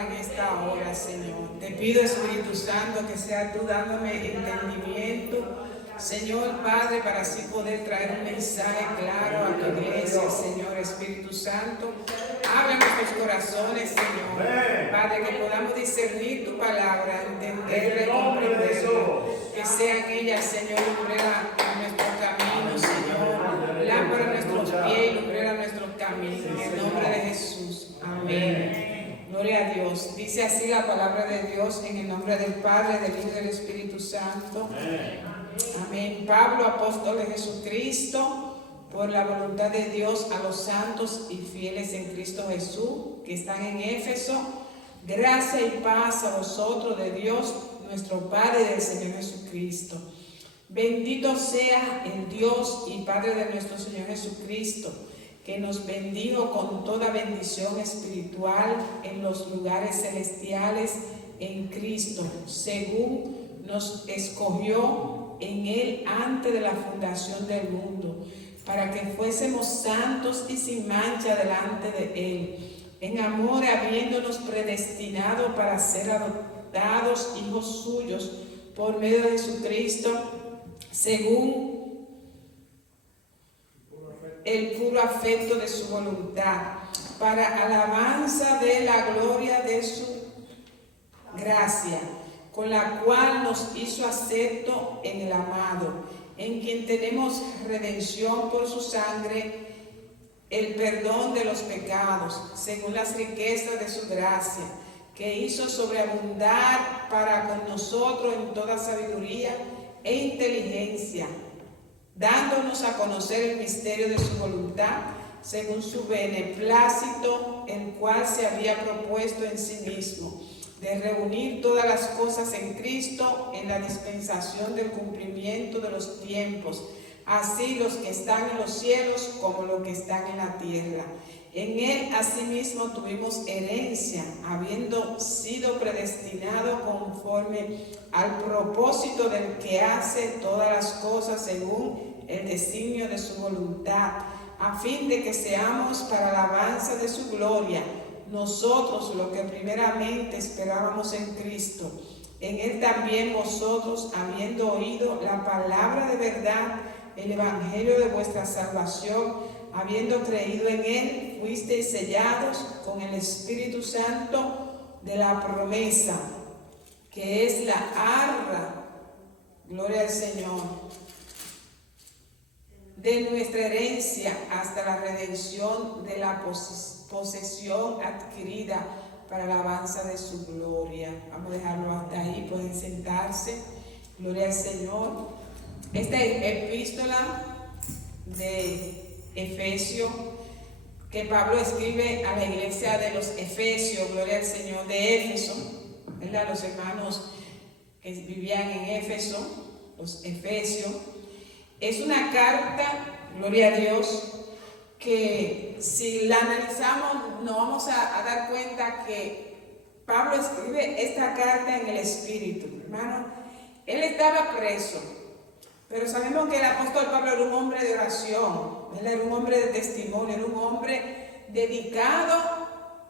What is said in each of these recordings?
palabra en esta hora, Señor. Te pido, Espíritu Santo, que sea tú dándome entendimiento, Señor Padre, para así poder traer un mensaje claro a tu iglesia, Señor Espíritu Santo. Habla en nuestros corazones, Señor. Padre, que podamos discernir tu palabra, entenderla y comprenderla. Que sean ellas, Señor, lumbrera en nuestros caminos, Señor. Lámpara en nuestros pies y lumbrera en nuestros caminos. En el nombre de Jesús. Amén. Gloria a Dios. Dice así la palabra de Dios en el nombre del Padre, del Hijo y del Espíritu Santo. Amén. Pablo, apóstol de Jesucristo, por la voluntad de Dios, a los santos y fieles en Cristo Jesús, que están en Éfeso, gracia y paz a vosotros de Dios, nuestro Padre y del Señor Jesucristo. Bendito sea el Dios y Padre de nuestro Señor Jesucristo, que nos bendijo con toda bendición espiritual en los lugares celestiales en Cristo, según nos escogió en Él antes de la fundación del mundo, para que fuésemos santos y sin mancha delante de Él, en amor habiéndonos predestinado para ser adoptados hijos suyos por medio de Jesucristo, según el puro afecto de su voluntad, para alabanza de la gloria de su gracia, con la cual nos hizo acepto en el amado, en quien tenemos redención por su sangre, el perdón de los pecados, según las riquezas de su gracia, que hizo sobreabundar para con nosotros en toda sabiduría e inteligencia, dándonos a conocer el misterio de su voluntad, según su beneplácito, el cual se había propuesto en sí mismo, de reunir todas las cosas en Cristo en la dispensación del cumplimiento de los tiempos, así los que están en los cielos como los que están en la tierra. En Él asimismo tuvimos herencia, habiendo sido predestinado conforme al propósito del que hace todas las cosas según el designio de su voluntad, a fin de que seamos para alabanza de su gloria, nosotros lo que primeramente esperábamos en Cristo. En Él también vosotros, habiendo oído la palabra de verdad, el evangelio de vuestra salvación, habiendo creído en Él, fuisteis sellados con el Espíritu Santo de la promesa, que es la arra, gloria al Señor, de nuestra herencia hasta la redención de la posesión adquirida para la alabanza de su gloria. Vamos a dejarlo hasta ahí, pueden sentarse. Gloria al Señor. Esta epístola de Efesios, que Pablo escribe a la iglesia de los Efesios, gloria al Señor, de Éfeso, ¿verdad? Los hermanos que vivían en Éfeso, los Efesios. Es una carta, gloria a Dios, que si la analizamos nos vamos a dar cuenta que Pablo escribe esta carta en el Espíritu, hermano. Él estaba preso, pero sabemos que el apóstol Pablo era un hombre de oración, él era un hombre de testimonio, era un hombre dedicado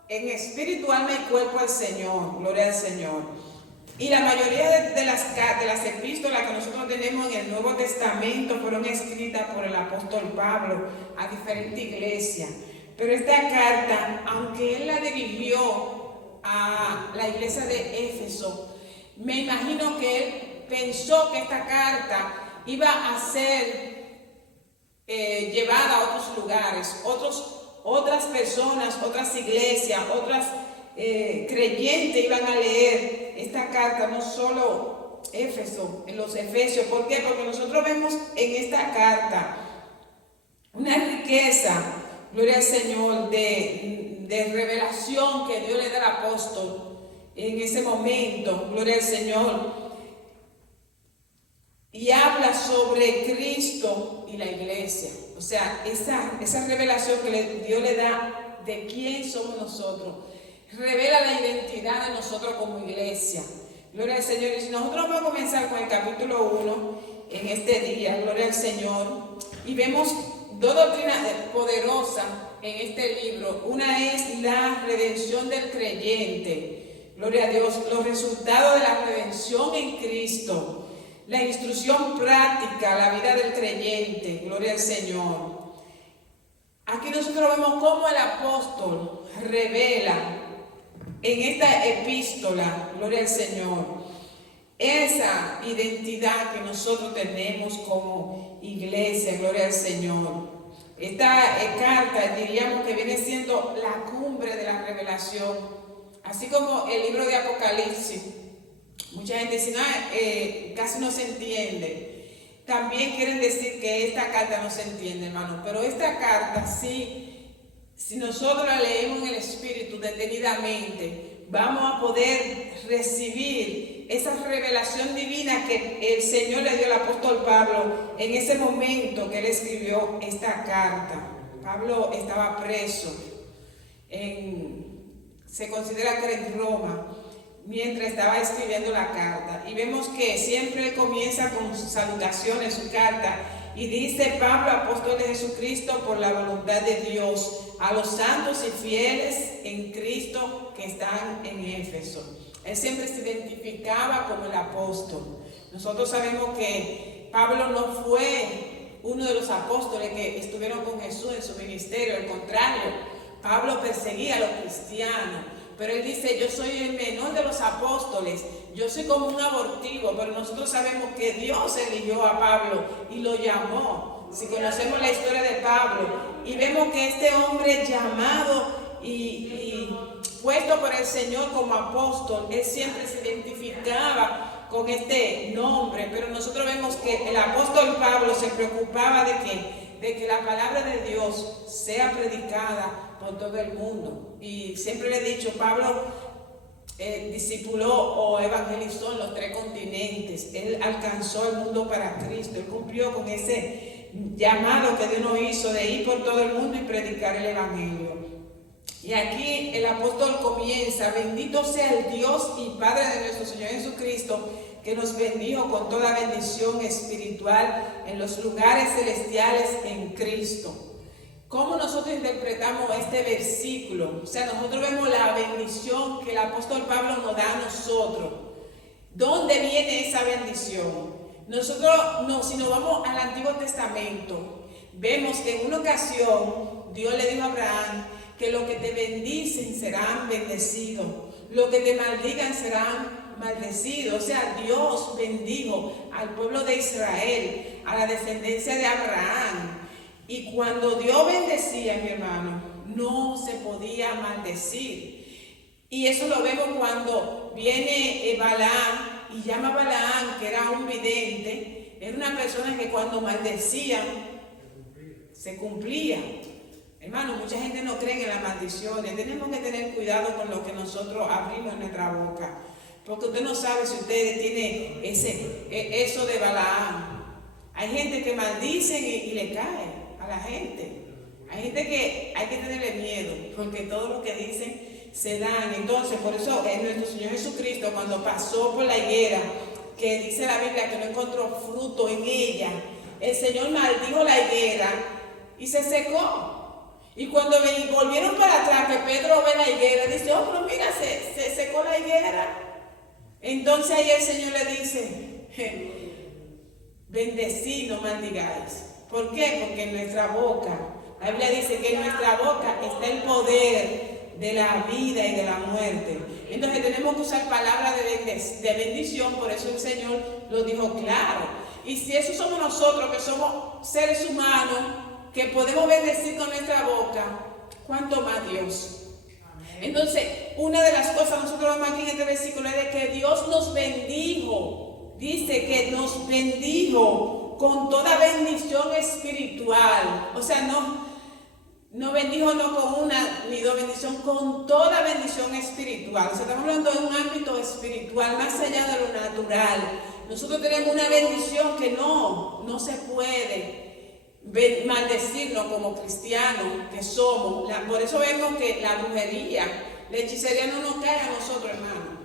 en espíritu, alma y cuerpo al Señor, gloria al Señor. Y la mayoría de las epístolas que nosotros tenemos en el Nuevo Testamento fueron escritas por el apóstol Pablo a diferentes iglesias. Pero esta carta, aunque él la dirigió a la iglesia de Éfeso, me imagino que él pensó que esta carta iba a ser llevada a otros lugares, otras personas, otras iglesias, otras creyentes iban a leer esta carta, no solo Éfeso, en los Efesios. ¿Por qué? Porque nosotros vemos en esta carta una riqueza, gloria al Señor, de revelación que Dios le da al apóstol en ese momento, gloria al Señor. Y habla sobre Cristo y la iglesia. O sea, esa revelación que Dios le da de quién somos nosotros. Revela la identidad de nosotros como iglesia. Gloria al Señor. Y si nosotros vamos a comenzar con el capítulo 1 en este día, gloria al Señor, y vemos dos doctrinas poderosas en este libro. Una es la redención del creyente. Gloria a Dios, los resultados de la redención en Cristo, la instrucción práctica, la vida del creyente, gloria al Señor. Aquí nosotros vemos cómo el apóstol revela en esta epístola, gloria al Señor, esa identidad que nosotros tenemos como iglesia, gloria al Señor. Esta carta diríamos que viene siendo la cumbre de la revelación. Así como el libro de Apocalipsis, mucha gente dice, casi no se entiende. También quieren decir que esta carta no se entiende, hermano. Pero esta carta sí, si nosotros la leemos en el Espíritu detenidamente, vamos a poder recibir esa revelación divina que el Señor le dio al apóstol Pablo en ese momento que él escribió esta carta. Pablo estaba preso se considera que era en Roma, mientras estaba escribiendo la carta. Y vemos que siempre comienza con sus salutaciones, su carta, y dice: Pablo, apóstol de Jesucristo, por la voluntad de Dios, a los santos y fieles en Cristo que están en Éfeso. Él siempre se identificaba como el apóstol. Nosotros sabemos que Pablo no fue uno de los apóstoles que estuvieron con Jesús en su ministerio, al contrario. Pablo perseguía a los cristianos, pero él dice: yo soy el menor de los apóstoles, yo soy como un abortivo, pero nosotros sabemos que Dios eligió a Pablo y lo llamó. Si conocemos la historia de Pablo y vemos que este hombre llamado y puesto por el Señor como apóstol, él siempre se identificaba con este nombre, pero nosotros vemos que el apóstol Pablo se preocupaba de que la palabra de Dios sea predicada por todo el mundo. Y siempre le he dicho, Pablo discipuló o evangelizó en los 3 continentes. Él alcanzó el mundo para Cristo. Él cumplió con ese llamado que Dios nos hizo de ir por todo el mundo y predicar el evangelio. Y aquí el apóstol comienza: bendito sea el Dios y Padre de nuestro Señor Jesucristo, que nos bendijo con toda bendición espiritual en los lugares celestiales en Cristo. ¿Cómo nosotros interpretamos este versículo? O sea, nosotros vemos la bendición que el apóstol Pablo nos da a nosotros. ¿Dónde viene esa bendición? Nosotros, si nos vamos al Antiguo Testamento, vemos que en una ocasión Dios le dijo a Abraham que los que te bendicen serán bendecidos, los que te maldigan serán maldecidos. O sea, Dios bendijo al pueblo de Israel, a la descendencia de Abraham. Y cuando Dios bendecía, mi hermano, no se podía maldecir. Y eso lo vemos cuando viene Balaam y llama a Balaam, que era un vidente. Era una persona que cuando maldecía, se cumplía. Hermano, mucha gente no cree en las maldiciones. Tenemos que tener cuidado con lo que nosotros abrimos en nuestra boca. Porque usted no sabe si usted tiene eso de Balaam. Hay gente que maldicen y le cae a la gente. Hay gente que hay que tenerle miedo, porque todo lo que dicen se dan. Entonces, por eso nuestro Señor Jesucristo, cuando pasó por la higuera, que dice la Biblia que no encontró fruto en ella, el Señor maldijo la higuera y se secó. Y cuando volvieron para atrás, que Pedro ve la higuera, dice: oh, pero mira, se secó la higuera. Entonces ahí el Señor le dice: bendecid, no maldigáis. ¿Por qué? Porque en nuestra boca, la Biblia dice que en nuestra boca está el poder de la vida y de la muerte. Entonces tenemos que usar palabras de bendición, por eso el Señor lo dijo claro. Y si eso somos nosotros, que somos seres humanos, que podemos bendecir con nuestra boca, ¿cuánto más Dios? Entonces, una de las cosas nosotros vemos aquí en este versículo es de que Dios nos bendijo. Dice que nos bendijo con toda bendición espiritual. O sea, no bendijo no con una ni dos bendiciones, con toda bendición espiritual. O sea, estamos hablando de un ámbito espiritual, más allá de lo natural. Nosotros tenemos una bendición que no se puede maldecirnos como cristianos que somos. Por eso vemos que la brujería, la hechicería no nos cae a nosotros, hermano.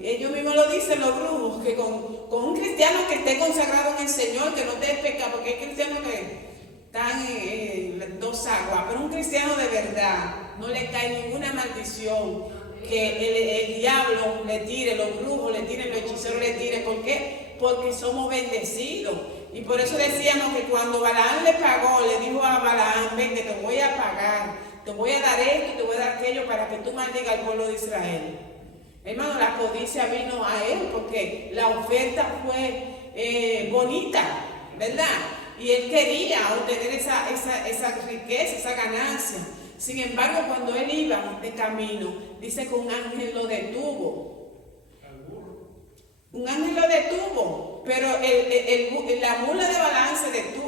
Ellos mismos lo dicen, los brujos, que con un cristiano que esté consagrado en el Señor, que no te peca, porque hay cristianos que están en dos aguas, pero un cristiano de verdad no le cae ninguna maldición que el diablo le tire, los brujos le tiren, los hechiceros le tiren. ¿Por qué? Porque somos bendecidos. Y por eso decíamos que cuando Balaam le pagó, le dijo a Balaam: ven que te voy a pagar, te voy a dar esto y te voy a dar aquello para que tú maldigas al pueblo de Israel. Hermano, la codicia vino a él porque la oferta fue bonita, ¿verdad? Y él quería obtener esa riqueza, esa ganancia. Sin embargo, cuando él iba de camino, dice que un ángel lo detuvo. Un ángel lo detuvo, pero la mula de Balaam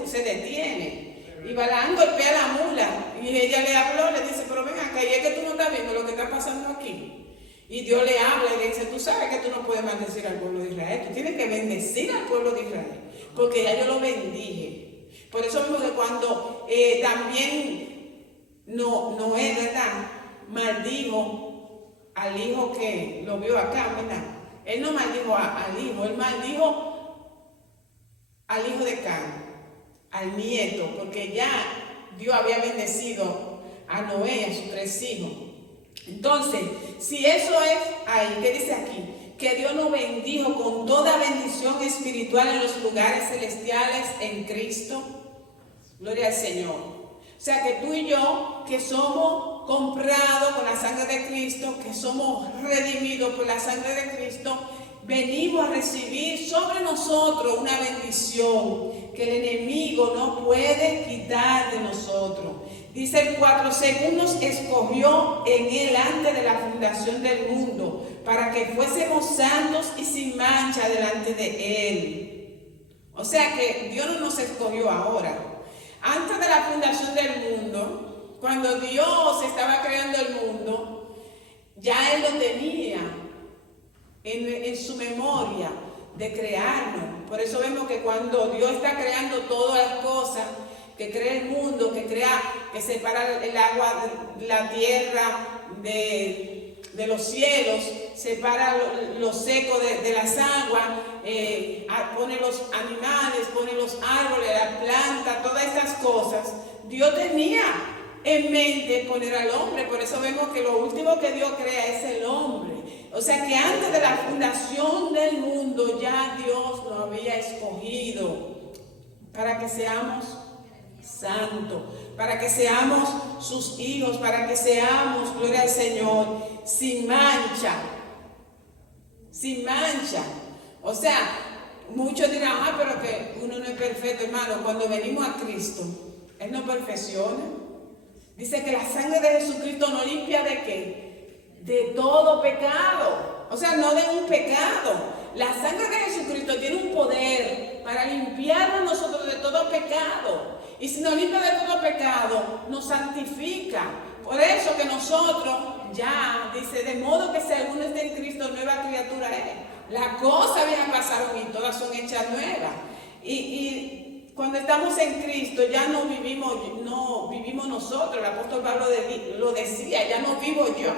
se detiene. Y Balaam golpea a la mula y ella le habló, le dice: pero ven acá, y es que tú no estás viendo lo que está pasando aquí. Y Dios le habla y le dice: tú sabes que tú no puedes maldecir al pueblo de Israel, tú tienes que bendecir al pueblo de Israel, porque ya yo lo bendije. Por eso mismo que cuando también Noé, ¿verdad?, maldijo al hijo que lo vio acá, ¿verdad? Él no maldijo al hijo, él maldijo al hijo de Can, al nieto, porque ya Dios había bendecido a Noé y a sus 3 hijos. Entonces, si eso es ahí, ¿qué dice aquí? Que Dios nos bendijo con toda bendición espiritual en los lugares celestiales en Cristo. Gloria al Señor. O sea que tú y yo, que somos comprados con la sangre de Cristo, que somos redimidos por la sangre de Cristo, venimos a recibir sobre nosotros una bendición que el enemigo no puede quitar de nosotros. Dice el 4: según nos escogió en él antes de la fundación del mundo, para que fuésemos santos y sin mancha delante de él. O sea que Dios no nos escogió ahora. Antes de la fundación del mundo, cuando Dios estaba creando el mundo, ya Él lo tenía en su memoria de crearnos. Por eso vemos que cuando Dios está creando todas las cosas, que crea el mundo, que separa el agua, la tierra de los cielos, separa lo seco de las aguas, pone los animales, pone los árboles, la planta, todas estas cosas. Dios tenía en mente poner al hombre. Por eso vemos que lo último que Dios crea es el hombre. O sea que antes de la fundación del mundo ya Dios lo había escogido para que seamos santos, para que seamos sus hijos, para que seamos, gloria al Señor, sin mancha. Sin mancha. O sea, muchos dirán: pero que uno no es perfecto, hermano. Cuando venimos a Cristo, Él nos perfecciona. Dice que la sangre de Jesucristo nos limpia ¿de qué? De todo pecado. O sea, no de un pecado. La sangre de Jesucristo tiene un poder para limpiarnos nosotros de todo pecado. Y si nos limpia de todo pecado, nos santifica. Por eso que nosotros ya, dice: de modo que si alguno está en Cristo, nueva criatura es. Las cosas viejas pasaron y todas son hechas nuevas. Y cuando estamos en Cristo, ya no vivimos nosotros. El apóstol Pablo lo decía: ya no vivo yo,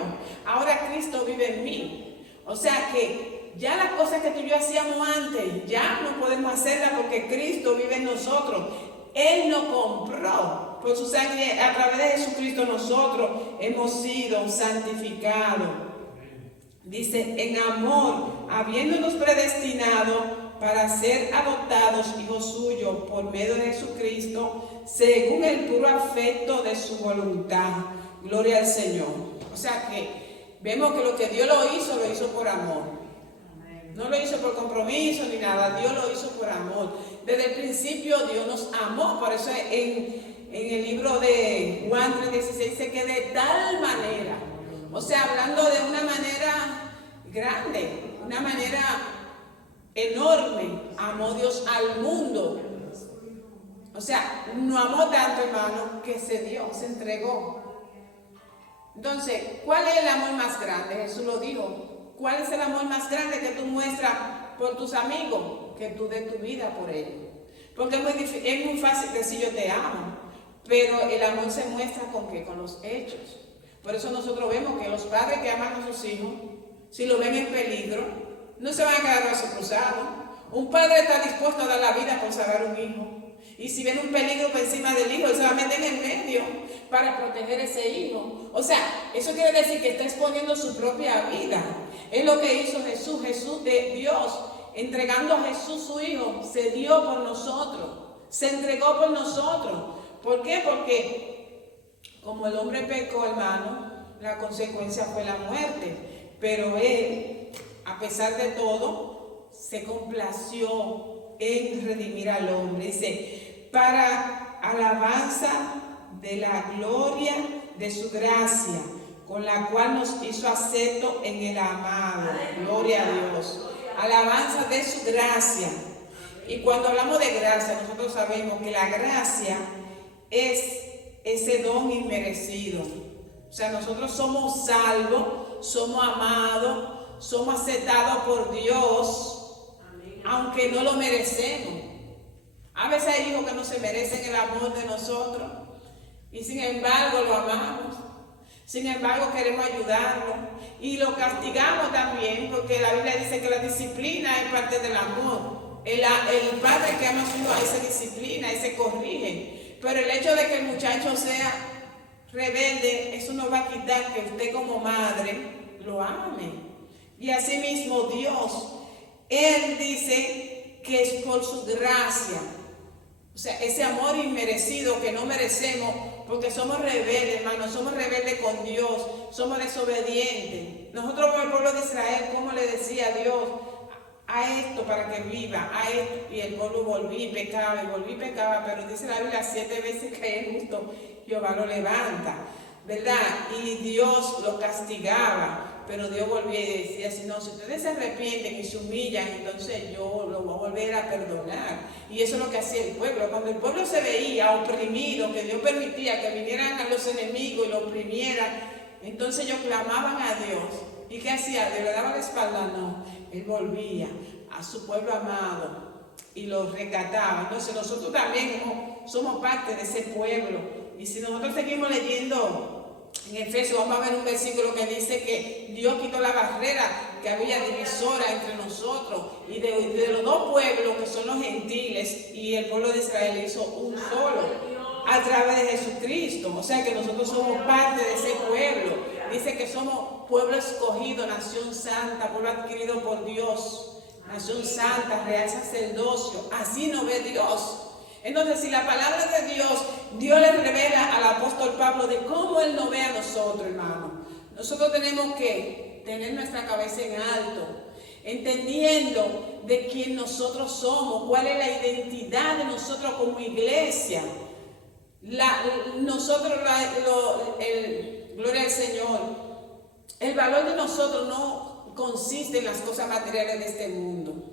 ahora Cristo vive en mí. O sea que ya las cosas que tú y yo hacíamos antes, ya no podemos hacerlas porque Cristo vive en nosotros. Él nos compró por su sangre. A través de Jesucristo nosotros hemos sido santificados. Dice: en amor, habiéndonos predestinado para ser adoptados hijos suyos por medio de Jesucristo, según el puro afecto de su voluntad. Gloria al Señor. O sea que vemos que lo que Dios lo hizo por amor. No lo hizo por compromiso ni nada, Dios lo hizo por amor. Desde el principio Dios nos amó. Por eso en el libro de Juan 3:16 dice que de tal manera, o sea, hablando de una manera grande, una manera enorme, amó Dios al mundo. O sea, no amó tanto, hermano, que se dio, se entregó. Entonces, ¿cuál es el amor más grande? Jesús lo dijo. ¿Cuál es el amor más grande que tú muestras por tus amigos? Que tú des tu vida por ellos. Porque es muy fácil decir yo te amo, pero el amor se muestra ¿con qué? Con los hechos. Por eso nosotros vemos que los padres que aman a sus hijos, si lo ven en peligro, no se van a quedar brazos cruzados. Un padre está dispuesto a dar la vida por salvar un hijo. Y si viene un peligro por encima del hijo, él se va a meter en el medio para proteger ese hijo. O sea, eso quiere decir que está exponiendo su propia vida. Es lo que hizo Jesús. Jesús de Dios, entregando a Jesús su hijo, se dio por nosotros. Se entregó por nosotros. ¿Por qué? Porque como el hombre pecó, hermano, la consecuencia fue la muerte. Pero él, a pesar de todo, se complació en redimir al hombre. Dice, para alabanza de la gloria de su gracia, con la cual nos hizo acepto en el amado. Gloria a Dios. Alabanza de su gracia. Y cuando hablamos de gracia, nosotros sabemos que la gracia es ese don inmerecido. O sea, nosotros somos salvos, somos amados, somos aceptados por Dios, aunque no lo merecemos. A veces hay hijos que no se merecen el amor de nosotros y sin embargo lo amamos. Sin embargo queremos ayudarlo y lo castigamos también, porque la Biblia dice que la disciplina es parte del amor. El padre que ama a su hijo, ahí se disciplina, ahí se corrige. Pero el hecho de que el muchacho sea rebelde, eso no va a quitar que usted como madre lo ame. Y así mismo Dios, Él dice que es por su gracia. O sea, ese amor inmerecido que no merecemos, porque somos rebeldes, hermanos, somos rebeldes con Dios, somos desobedientes. Nosotros como el pueblo de Israel, como le decía a Dios, a esto para que viva, a esto, y el pueblo volví y pecaba, pero dice la Biblia 7 veces que es justo, Jehová lo levanta, ¿verdad? Y Dios lo castigaba, pero Dios volvía y decía, si ustedes se arrepienten y se humillan, entonces yo lo voy a volver a perdonar. Y eso es lo que hacía el pueblo. Cuando el pueblo se veía oprimido, que Dios permitía que vinieran a los enemigos y lo oprimieran, entonces ellos clamaban a Dios. ¿Y qué hacía? ¿Le daba la espalda? No. Él volvía a su pueblo amado y lo rescataba. Entonces nosotros también somos parte de ese pueblo. Y si nosotros seguimos leyendo en Efesios, vamos a ver un versículo que dice que Dios quitó la barrera que había divisora entre nosotros y de los dos pueblos que son los gentiles y el pueblo de Israel hizo un solo a través de Jesucristo. O sea que nosotros somos parte de ese pueblo. Dice que somos pueblo escogido, nación santa, pueblo adquirido por Dios, nación santa, real sacerdocio. Así nos ve Dios. Entonces, si la palabra de Dios le revela al apóstol Pablo de cómo Él nos ve a nosotros, hermano. Nosotros tenemos que tener nuestra cabeza en alto, entendiendo de quién nosotros somos, cuál es la identidad de nosotros como iglesia. Gloria al Señor. El valor de nosotros no consiste en las cosas materiales de este mundo.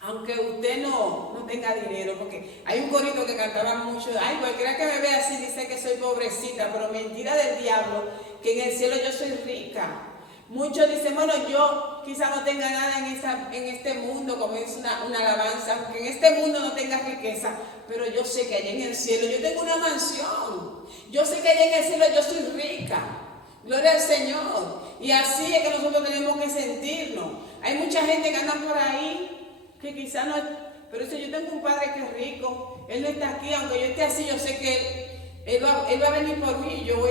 Aunque usted no tenga dinero, porque hay un corito que cantaba mucho, ay, cualquiera que me vea así dice que soy pobrecita, pero mentira del diablo, que en el cielo yo soy rica. Muchos dicen, bueno, yo quizá no tenga nada en este mundo, como es una alabanza, aunque en este mundo no tenga riqueza, pero yo sé que allá en el cielo yo tengo una mansión. Yo sé que allá en el cielo yo soy rica. Gloria al Señor. Y así es que nosotros tenemos que sentirnos. Hay mucha gente que anda por ahí que quizá no, pero si yo tengo un padre que es rico, Él no está aquí, aunque yo esté así, yo sé que Él va a venir por mí y yo voy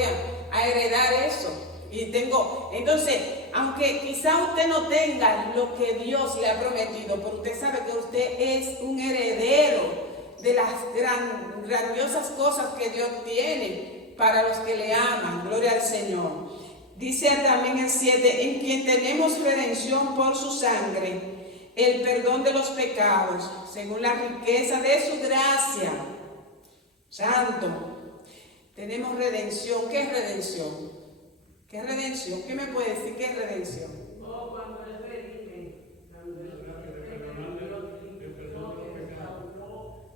a heredar eso. Entonces, aunque quizá usted no tenga lo que Dios le ha prometido, pero usted sabe que usted es un heredero de las grandiosas cosas que Dios tiene para los que le aman. Gloria al Señor. Dice también el 7, en quien tenemos redención por su sangre, el perdón de los pecados, según la riqueza de su gracia. Santo, tenemos redención. ¿Qué es redención? ¿Qué es redención? ¿Qué me puede decir qué es redención? Cuando Él redime,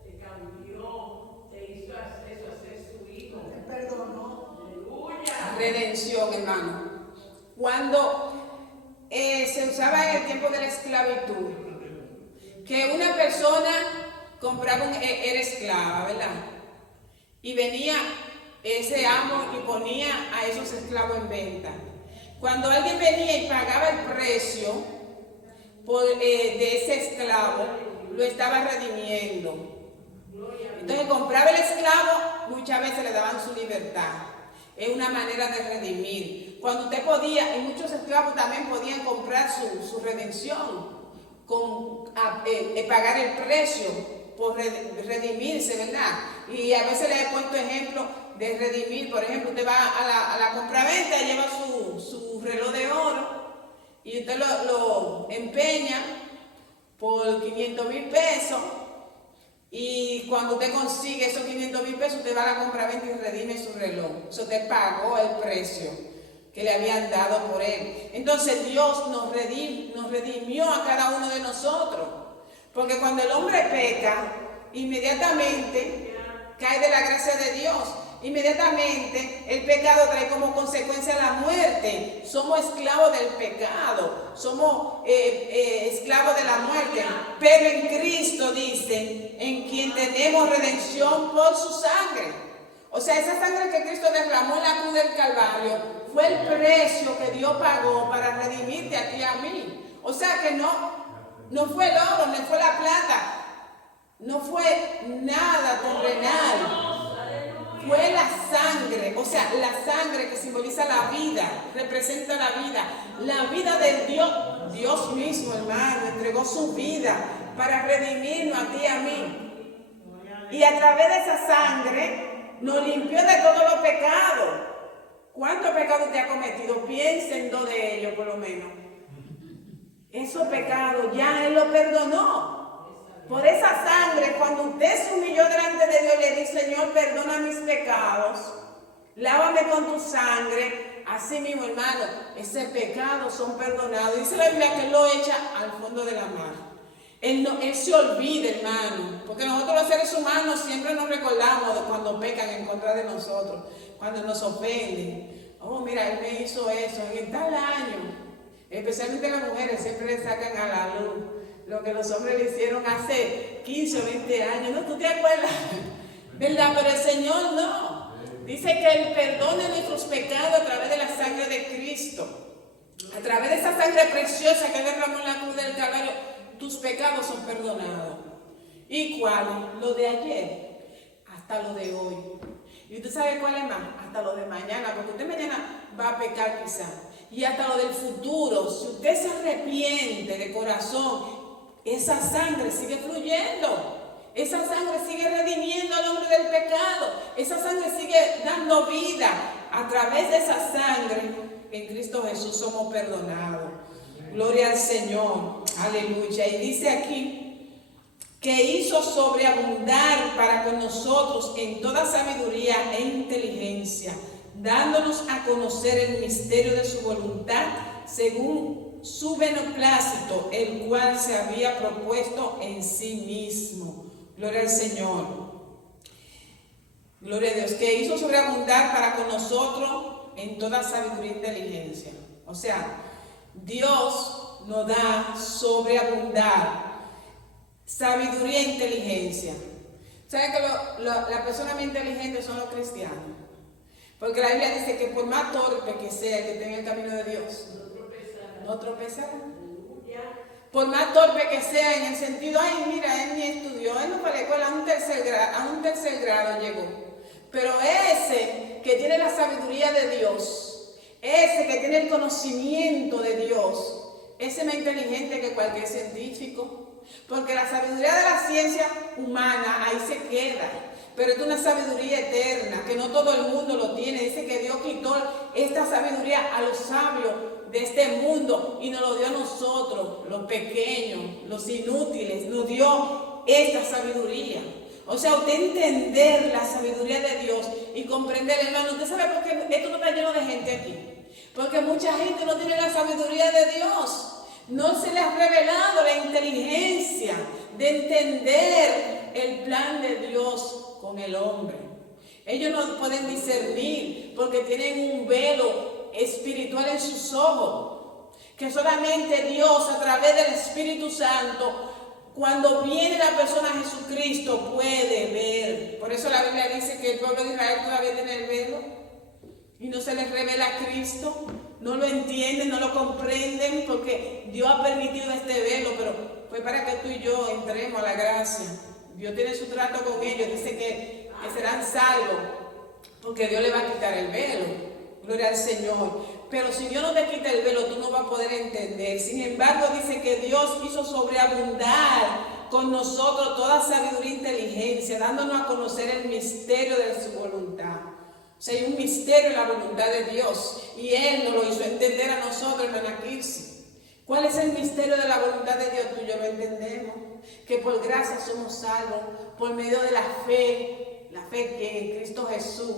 te cambió, te hizo eso, hacer su hijo, te perdonó. Aleluya. Redención, hermano. Cuando se usaba en el tiempo de la esclavitud, que una persona compraba, era esclava, ¿verdad? Y venía ese amo y ponía a esos esclavos en venta. Cuando alguien venía y pagaba el precio de ese esclavo, lo estaba redimiendo. Entonces compraba el esclavo, muchas veces le daban su libertad. Es una manera de redimir. Cuando usted podía, y muchos esclavos también podían comprar su redención, pagar el precio por redimirse, ¿verdad? Y a veces le he puesto ejemplo de redimir. Por ejemplo, usted va a la compraventa, lleva su reloj de oro y usted lo empeña por 500,000 pesos. Y cuando usted consigue esos 500,000 pesos, usted va a la compraventa y redime su reloj. Eso usted pagó el precio que le habían dado por él. Entonces Dios nos redimió a cada uno de nosotros. Porque cuando el hombre peca, inmediatamente cae de la gracia de Dios. Inmediatamente el pecado trae como consecuencia la muerte. Somos esclavos del pecado, somos esclavos de la muerte. Pero en Cristo, dice, en quien tenemos redención por su sangre. O sea, esa sangre que Cristo derramó en la cruz del Calvario fue el precio que Dios pagó para redimirte a ti y a mí. O sea que no fue el oro, no fue la plata, no fue nada terrenal. Fue la sangre, o sea, la sangre que simboliza la vida, representa la vida de Dios. Dios mismo, hermano, entregó su vida para redimirnos a ti y a mí. Y a través de esa sangre nos limpió de todos los pecados. ¿Cuántos pecados usted ha cometido? Piensen en 2 de ellos por lo menos. Esos pecados ya Él los perdonó. Por esa sangre, cuando usted se humilló delante de Dios, le dice: Señor, perdona mis pecados, lávame con tu sangre. Así mismo, hermano, ese pecado son perdonados. Dice la Biblia que Él lo echa al fondo de la mar. Él se olvida, hermano, porque nosotros los seres humanos siempre nos recordamos de cuando pecan en contra de nosotros, cuando nos ofenden. Oh, mira, Él me hizo eso en tal año. Especialmente las mujeres siempre le sacan a la luz lo que los hombres le hicieron hace 15 o 20 años. ¿No? ¿Tú te acuerdas? ¿Verdad? Pero el Señor no. Dice que Él perdona nuestros pecados a través de la sangre de Cristo. A través de esa sangre preciosa que derramó en la cruz del Calvario, tus pecados son perdonados. ¿Y cuáles? Lo de ayer hasta lo de hoy. ¿Y usted sabe cuál es más? Hasta lo de mañana, porque usted mañana va a pecar quizás. Y hasta lo del futuro. Si usted se arrepiente de corazón, esa sangre sigue fluyendo. Esa sangre sigue redimiendo al hombre del pecado. Esa sangre sigue dando vida. A través de esa sangre, en Cristo Jesús somos perdonados. Gloria al Señor. Aleluya. Y dice aquí que hizo sobreabundar para con nosotros en toda sabiduría e inteligencia, dándonos a conocer el misterio de su voluntad según su beneplácito, el cual se había propuesto en sí mismo. Gloria al Señor. Gloria a Dios, que hizo sobreabundar para con nosotros en toda sabiduría e inteligencia. O sea, Dios nos da sobreabundar sabiduría e inteligencia. ¿Saben que las personas más inteligentes son los cristianos? Porque la Biblia dice que por más torpe que sea el que esté en el camino de Dios, no tropezará. Por más torpe que sea en el sentido, ay, mira, él ni estudió, él no fue a la escuela, a un tercer grado llegó. Pero ese que tiene la sabiduría de Dios, ese que tiene el conocimiento de Dios, ese es más inteligente que cualquier científico. Porque la sabiduría de la ciencia humana ahí se queda. Pero es una sabiduría eterna, que no todo el mundo lo tiene. Dice que Dios quitó esta sabiduría a los sabios de este mundo y nos lo dio a nosotros, los pequeños, los inútiles. Nos dio esta sabiduría. O sea, usted entender la sabiduría de Dios y comprender, hermano. Usted sabe por qué esto no está lleno de gente aquí. Porque mucha gente no tiene la sabiduría de Dios. No se les ha revelado la inteligencia de entender el plan de Dios con el hombre. Ellos no pueden discernir porque tienen un velo espiritual en sus ojos, que solamente Dios, a través del Espíritu Santo, cuando viene la persona a Jesucristo, puede ver. Por eso la Biblia dice que el pueblo de Israel todavía tiene el velo y no se les revela a Cristo. No lo entienden, no lo comprenden, porque Dios ha permitido este velo, pero fue para que tú y yo entremos a la gracia Dios tiene su trato con ellos, dice que serán salvos, porque Dios le va a quitar el velo. Gloria al Señor. Pero si Dios no te quita el velo, tú no vas a poder entender. Sin embargo, dice que Dios hizo sobreabundar con nosotros toda sabiduría e inteligencia, dándonos a conocer el misterio de su voluntad. O sea, hay un misterio en la voluntad de Dios. Y Él nos lo hizo entender a nosotros, hermana Kirsi. ¿Cuál es el misterio de la voluntad de Dios? Tú y yo lo entendemos. Que por gracia somos salvos, por medio de la fe que en Cristo Jesús,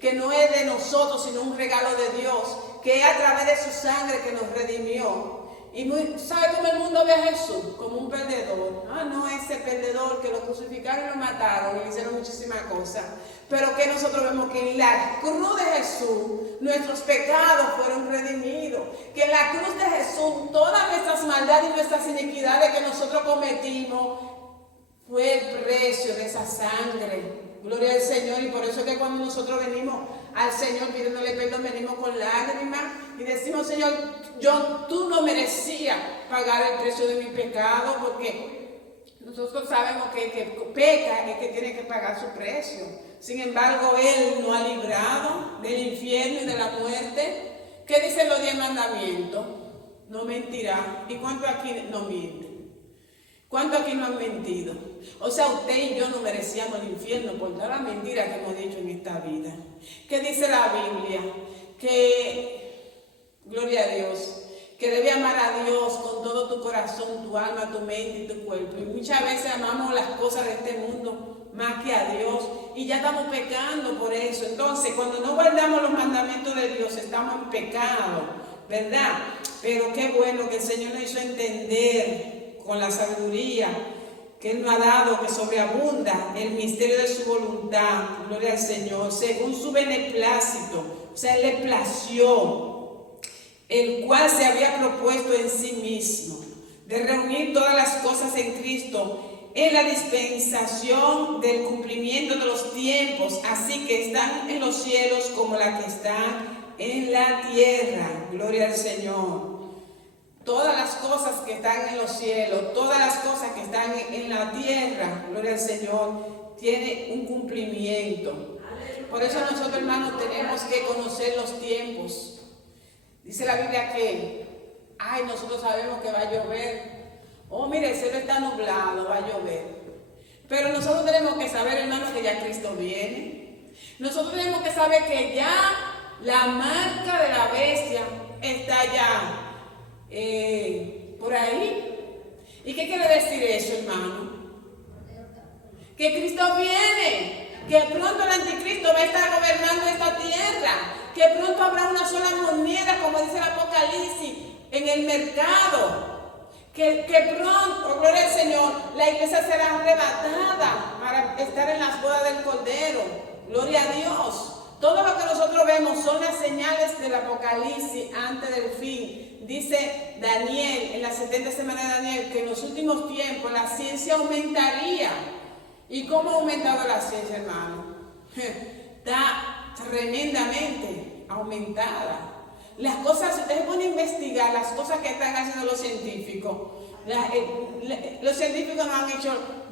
que no es de nosotros, sino un regalo de Dios, que es a través de su sangre que nos redimió. Y ¿sabe cómo el mundo ve a Jesús? Como un perdedor. Ah, no, ese perdedor que lo crucificaron y lo mataron y le hicieron muchísimas cosas. Pero que nosotros vemos que en la cruz de Jesús nuestros pecados fueron redimidos. Que en la cruz de Jesús todas nuestras maldades y nuestras iniquidades que nosotros cometimos fue el precio de esa sangre. Gloria al Señor. Y por eso es que cuando nosotros venimos al Señor pidiéndole perdón, venimos con lágrimas y decimos: Señor, tú no merecías pagar el precio de mi pecado, porque nosotros sabemos que el que peca es que tiene que pagar su precio. Sin embargo, Él nos ha librado del infierno y de la muerte. ¿Qué dicen los 10 mandamientos? No mentirá. ¿Y cuánto aquí no mienten? ¿Cuánto aquí no han mentido? O sea, usted y yo no merecíamos el infierno por toda la mentira que hemos dicho en esta vida. ¿Qué dice la Biblia? Que, gloria a Dios, que debe amar a Dios con todo tu corazón, tu alma, tu mente y tu cuerpo. Y muchas veces amamos las cosas de este mundo más que a Dios y ya estamos pecando por eso. Entonces, cuando no guardamos los mandamientos de Dios, estamos en pecado, ¿verdad? Pero qué bueno que el Señor nos hizo entender con la sabiduría que Él nos ha dado, que sobreabunda el misterio de su voluntad, gloria al Señor, según su beneplácito. O sea, Él le plació, el cual se había propuesto en sí mismo, de reunir todas las cosas en Cristo, en la dispensación del cumplimiento de los tiempos, así que están en los cielos como la que están en la tierra. Gloria al Señor. Todas las cosas que están en los cielos, todas las cosas que están en la tierra, gloria al Señor, tiene un cumplimiento. Por eso nosotros, hermanos, tenemos que conocer los tiempos. Dice la Biblia que, nosotros sabemos que va a llover. Oh, mire, el cielo está nublado, va a llover. Pero nosotros tenemos que saber, hermanos, que ya Cristo viene. Nosotros tenemos que saber que ya la marca de la bestia está ya por ahí. ¿Y qué quiere decir eso, hermano? Que Cristo viene, que pronto el anticristo va a estar gobernando esta tierra, que pronto habrá una sola moneda, como dice el Apocalipsis, en el mercado, que pronto, gloria al Señor, la iglesia será arrebatada para estar en las bodas del Cordero. Gloria a Dios. Todo lo que nosotros vemos son las señales del Apocalipsis antes del fin. Dice Daniel, en la 70 semana de Daniel, que en los últimos tiempos la ciencia aumentaría. ¿Y cómo ha aumentado la ciencia, hermano? Está tremendamente aumentada. Las cosas, si ustedes pueden investigar las cosas que están haciendo los científicos, los científicos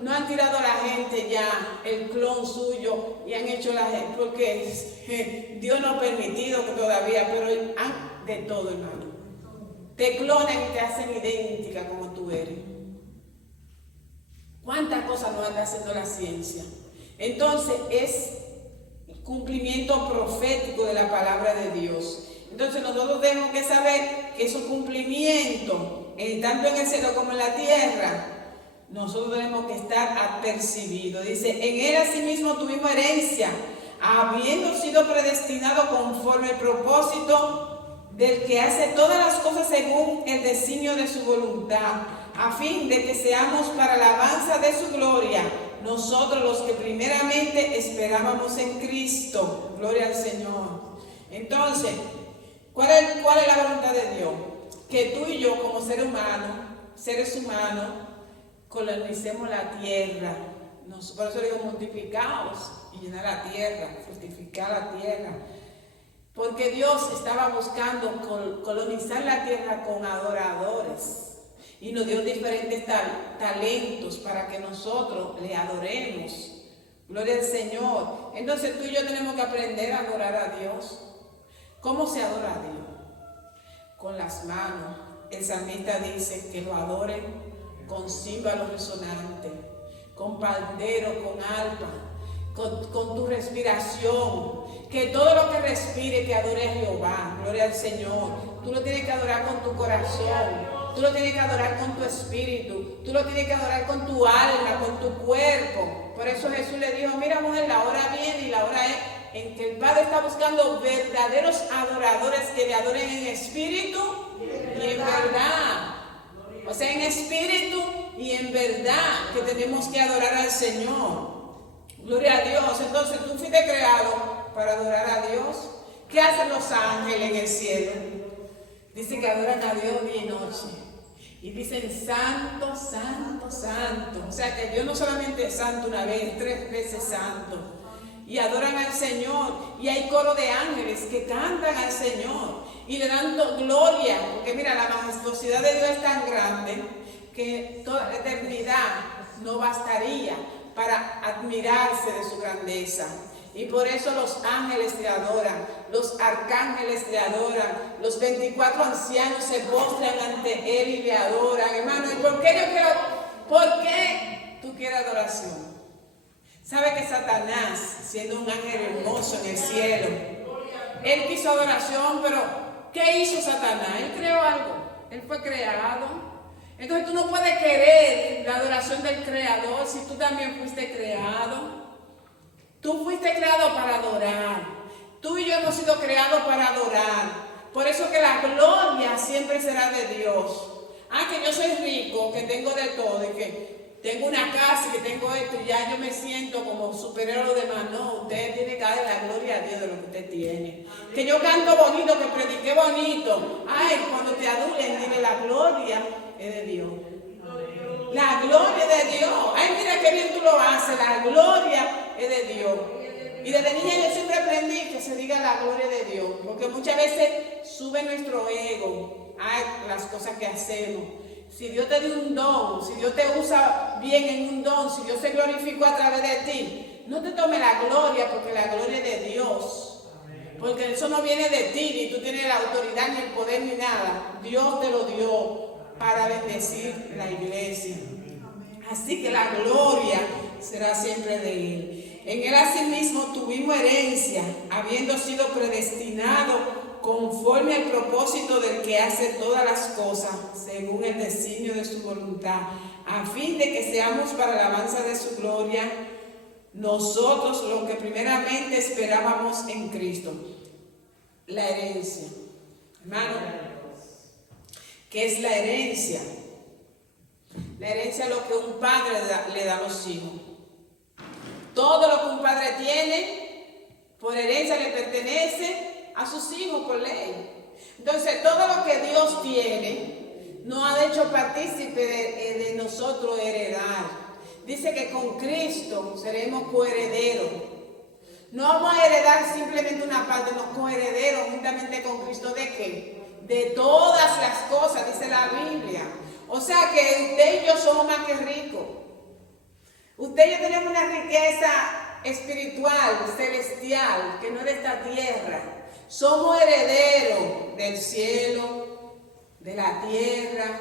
no han tirado a la gente ya el clon suyo y han hecho la gente, porque Dios no ha permitido que todavía, pero han de todo, hermano. Te clonan y te hacen idéntica como tú eres. ¿Cuántas cosas no anda haciendo la ciencia? Entonces es cumplimiento profético de la palabra de Dios. Entonces nosotros tenemos que saber que esos cumplimientos, tanto en el cielo como en la tierra, nosotros tenemos que estar apercibidos. Dice, en Él asimismo tuvimos herencia, habiendo sido predestinados conforme al propósito del que hace todas las cosas según el designio de su voluntad, a fin de que seamos para la alabanza de su gloria, nosotros los que primeramente esperábamos en Cristo. Gloria al Señor. Entonces, ¿cuál es la voluntad de Dios? Que tú y yo como seres humanos, colonicemos la tierra. Por eso digo, multiplicaos y llenar la tierra, fructificar la tierra. Porque Dios estaba buscando colonizar la tierra con adoradores. y nos dio diferentes talentos para que nosotros le adoremos. Gloria al Señor. Entonces tú y yo tenemos que aprender a adorar a Dios. ¿Cómo se adora a Dios? Con las manos. El salmista dice que lo adoren con címbalo resonante, con pandero, con arpa, con tu respiración. Que todo lo que respire que adore a Jehová. Gloria al Señor. Tú lo tienes que adorar con tu corazón. Tú lo tienes que adorar con tu espíritu. Tú lo tienes que adorar con tu alma, con tu cuerpo. Por eso Jesús le dijo, mira mujer, la hora viene y la hora es en que el Padre está buscando verdaderos adoradores que le adoren en espíritu y en verdad. O sea, en espíritu y en verdad que tenemos que adorar al Señor. Gloria a Dios. Entonces tú fuiste creado para adorar a Dios. ¿Qué hacen los ángeles en el cielo? Dice que adoran a Dios día y noche. Y dicen santo, santo, santo. O sea que Dios no solamente es santo una vez, 3 veces santo. Y adoran al Señor. Y hay coro de ángeles que cantan al Señor. Y le dan gloria. Porque mira, la majestuosidad de Dios es tan grande que toda la eternidad no bastaría para admirarse de su grandeza. Y por eso los ángeles le adoran, los arcángeles le adoran, los 24 ancianos se postran ante él y le adoran. Hermano, ¿y por qué tú quieres adoración? ¿Sabe que Satanás, siendo un ángel hermoso en el cielo, él quiso adoración, pero ¿qué hizo Satanás? Él creó algo, él fue creado. Entonces tú no puedes querer la adoración del Creador si tú también fuiste creado. Tú fuiste creado para adorar. Tú y yo hemos sido creados para adorar. Por eso que la gloria siempre será de Dios. Que yo soy rico, que tengo de todo, y que tengo una casa y que tengo esto, y ya yo me siento como superior a los demás. No, usted tiene que darle la gloria a Dios de lo que usted tiene. Que yo canto bonito, que prediqué bonito. Cuando te adulen, dile la gloria es de Dios. La gloria de Dios. Mira qué bien tú lo haces. La gloria es de Dios. Y desde niña yo siempre aprendí que se diga la gloria de Dios. Porque muchas veces sube nuestro ego. Las cosas que hacemos. Si Dios te dio un don, si Dios te usa bien en un don, si Dios se glorificó a través de ti, no te tome la gloria, porque la gloria es de Dios. Porque eso no viene de ti, ni tú tienes la autoridad, ni el poder, ni nada. Dios te lo dio para bendecir la iglesia. Así que la gloria será siempre de Él. En Él asimismo tuvimos herencia, habiendo sido predestinado conforme al propósito del que hace todas las cosas, según el designio de su voluntad, a fin de que seamos para la alabanza de su gloria, nosotros lo que primeramente esperábamos en Cristo. La herencia. Hermano, ¿qué es la herencia? La herencia es lo que un padre le da a los hijos. Todo lo que un padre tiene, por herencia le pertenece a sus hijos por ley. Entonces, todo lo que Dios tiene, nos ha hecho partícipe de nosotros heredar. Dice que con Cristo seremos coherederos. No vamos a heredar simplemente una parte, no, coherederos juntamente con Cristo. ¿De qué? De todas las cosas, dice la Biblia. O sea que usted y yo somos más que ricos. Usted y yo tenemos una riqueza espiritual, celestial, que no es de esta tierra. Somos herederos del cielo, de la tierra.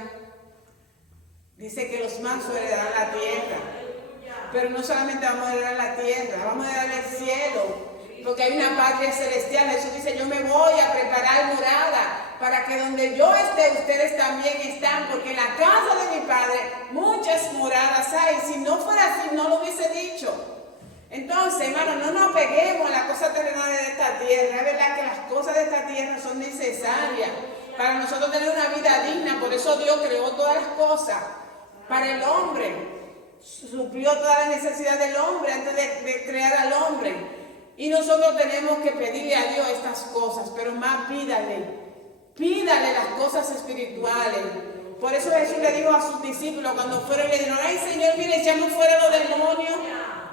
Dice que los mansos heredarán la tierra. Pero no solamente vamos a heredar la tierra, vamos a heredar el cielo. Porque hay una patria celestial. Jesús dice, yo me voy a preparar morada para que donde yo esté, ustedes también están. Porque en la casa de mi Padre muchas moradas hay. Si no fuera así, no lo hubiese dicho. Entonces, hermano, no nos peguemos a las cosas terrenales de esta tierra. Es verdad que las cosas de esta tierra son necesarias para nosotros tener una vida digna. Por eso Dios creó todas las cosas para el hombre. Suplió toda la necesidad del hombre antes de crear al hombre. Y nosotros tenemos que pedirle a Dios estas cosas, pero más pídale las cosas espirituales. Por eso Jesús le dijo a sus discípulos cuando fueron y le dijeron, ay Señor, mire, echamos fuera los demonios.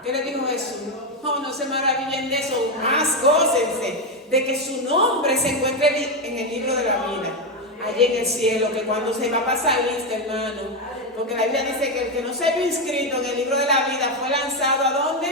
¿Qué le dijo Jesús? No se maravillen de eso, más gócense de que su nombre se encuentre en el libro de la vida. allí en el cielo, que cuando se va a pasar lista, hermano, porque la Biblia dice que el que no se vio inscrito en el libro de la vida fue lanzado ¿a dónde?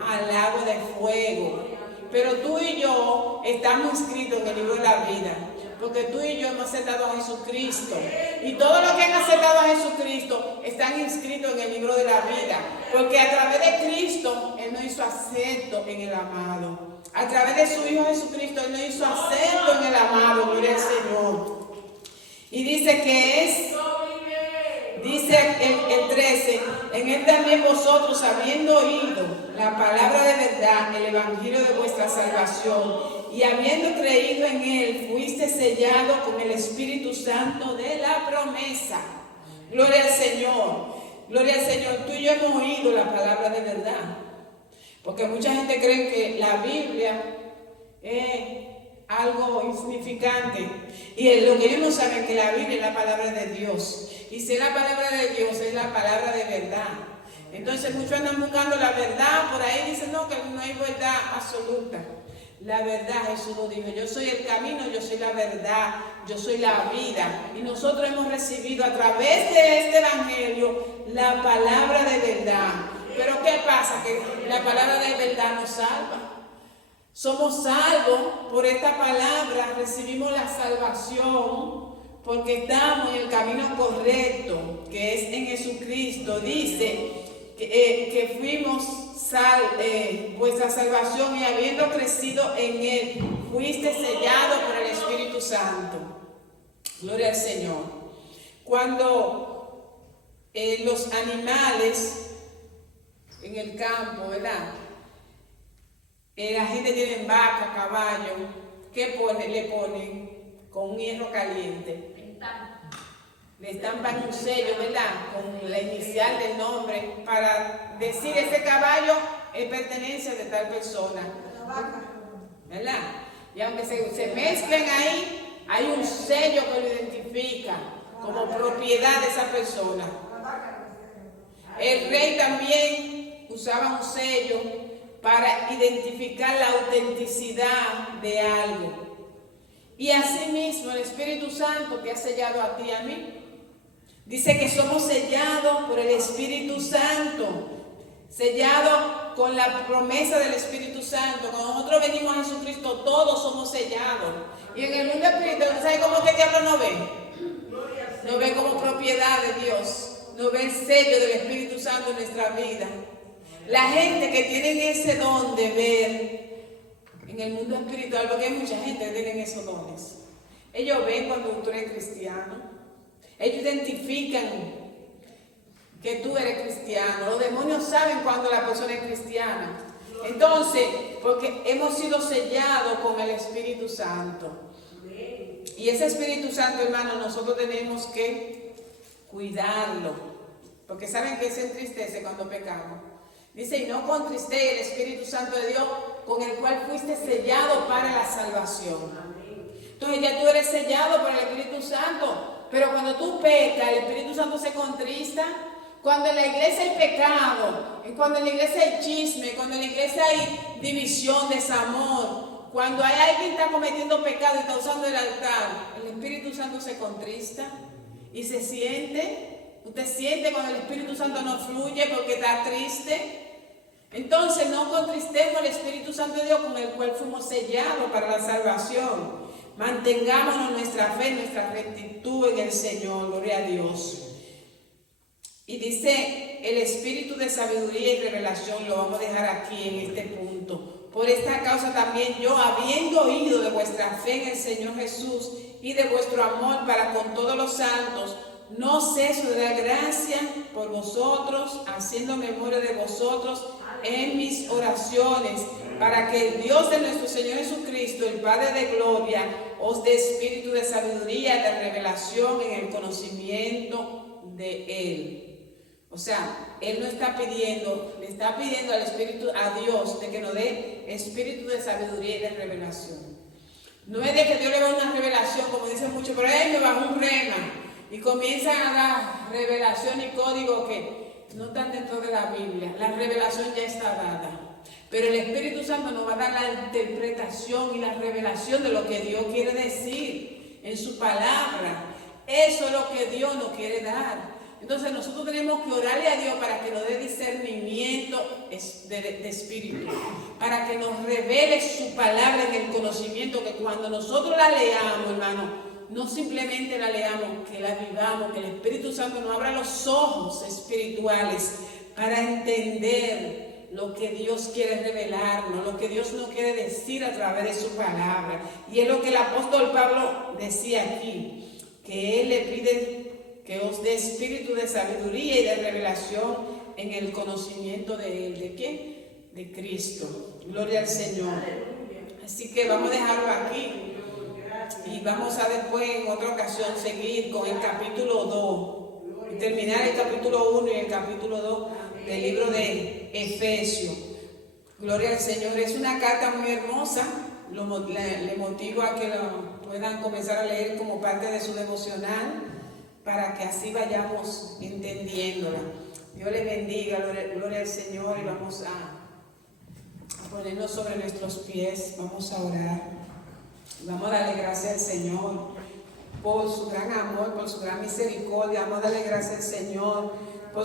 Al lago de fuego. Pero tú y yo estamos inscritos en el libro de la vida, porque tú y yo hemos aceptado a Jesucristo. Y todos los que han aceptado a Jesucristo están inscritos en el libro de la vida, porque a través de Cristo Él nos hizo acento en el amado. A través de su Hijo Jesucristo Él nos hizo acento en el amado, gloria al Señor. Y dice que es, dice el 13, en Él también vosotros, habiendo oído la palabra de verdad, el evangelio de vuestra salvación, y habiendo creído en Él, fuiste sellado con el Espíritu Santo de la promesa. Gloria al Señor. Gloria al Señor. Tú y yo hemos oído la palabra de verdad. Porque mucha gente cree que la Biblia es algo insignificante. Y lo que ellos no saben es que la Biblia es la palabra de Dios. Y si es la palabra de Dios, es la palabra de verdad. Entonces muchos andan buscando la verdad. Por ahí dicen, no, que no hay verdad absoluta. La verdad, Jesús lo dijo, yo soy el camino, yo soy la verdad, yo soy la vida. Y nosotros hemos recibido a través de este evangelio la palabra de verdad. Pero ¿qué pasa? Que la palabra de verdad nos salva. Somos salvos por esta palabra, recibimos la salvación porque estamos en el camino correcto, que es en Jesucristo. Dice que fuimos vuestra salvación, y habiendo crecido en Él, fuiste sellado por el Espíritu Santo. Gloria al Señor. Cuando los animales en el campo, ¿verdad? La gente tiene vaca, caballo, ¿qué le ponen? Con un hierro caliente. Le estampan un sello, ¿verdad? Con la inicial del nombre, para decir ese caballo es pertenencia de tal persona, ¿verdad? Y aunque se mezclen ahí, hay un sello que lo identifica como propiedad de esa persona. El rey también usaba un sello para identificar la autenticidad de algo. Y asimismo el Espíritu Santo te ha sellado a ti y a mí. Dice que somos sellados por el Espíritu Santo, sellados con la promesa del Espíritu Santo. Cuando nosotros venimos a Jesucristo, todos somos sellados. Y en el mundo espiritual, ¿sabes cómo que el diablo no ve? No ve como propiedad de Dios, no ve el sello del Espíritu Santo en nuestra vida. La gente que tiene ese don de ver en el mundo espiritual, porque hay mucha gente que tiene esos dones, ellos ven cuando tú eres cristiano. Ellos identifican que tú eres cristiano. Los demonios saben cuando la persona es cristiana. Entonces, porque hemos sido sellados con el Espíritu Santo. Y ese Espíritu Santo, hermano, nosotros tenemos que cuidarlo. Porque saben que se entristece cuando pecamos. Dice, y no contriste el Espíritu Santo de Dios, con el cual fuiste sellado para la salvación. Entonces ya tú eres sellado por el Espíritu Santo. Pero cuando tú pecas, el Espíritu Santo se contrista. Cuando en la iglesia hay pecado, cuando en la iglesia hay chisme, cuando en la iglesia hay división, desamor, cuando hay alguien que está cometiendo pecado y está usando el altar, el Espíritu Santo se contrista y se siente. Usted siente cuando el Espíritu Santo no fluye porque está triste. Entonces no contristemos el Espíritu Santo de Dios, con el cual fuimos sellados para la salvación. Mantengámonos nuestra fe, nuestra rectitud en el Señor, gloria a Dios. Y dice, el espíritu de sabiduría y revelación lo vamos a dejar aquí en este punto. Por esta causa también yo, habiendo oído de vuestra fe en el Señor Jesús y de vuestro amor para con todos los santos, no ceso de dar gracia por vosotros, haciendo memoria de vosotros en mis oraciones, para que el Dios de nuestro Señor Jesucristo, el Padre de gloria, os dé espíritu de sabiduría, de revelación en el conocimiento de Él. O sea, Él no está pidiendo, le está pidiendo al Espíritu, a Dios, de que nos dé espíritu de sabiduría y de revelación. No es de que Dios le va a una revelación, como dicen muchos, pero ahí me bajó un rema y comienzan a dar revelación y código que no están dentro de la Biblia. La revelación ya está dada. Pero el Espíritu Santo nos va a dar la interpretación y la revelación de lo que Dios quiere decir. en su palabra. Eso es lo que Dios nos quiere dar. Entonces nosotros tenemos que orarle a Dios para que nos dé discernimiento de espíritu, para que nos revele su palabra en el conocimiento, que cuando nosotros la leamos, hermano, no simplemente la leamos, que la vivamos, que el Espíritu Santo nos abra los ojos espirituales para entender lo que Dios quiere revelarnos, lo que Dios nos quiere decir a través de su palabra. Y es lo que el apóstol Pablo decía aquí, que él le pide que os dé espíritu de sabiduría y de revelación en el conocimiento de él. ¿De qué? De Cristo. Gloria al Señor. Así que vamos a dejarlo aquí. Y vamos a después en otra ocasión seguir con el capítulo 2. Terminar el capítulo 1 y el capítulo 2 del libro de Efesios. Gloria al Señor. Es una carta muy hermosa. Le motivo a que lo puedan comenzar a leer como parte de su devocional, para que así vayamos entendiéndola. Dios les bendiga, gloria al Señor, y vamos a ponernos sobre nuestros pies, vamos a orar. Vamos a darle gracias al Señor por su gran amor, por su gran misericordia. Vamos a darle gracias al Señor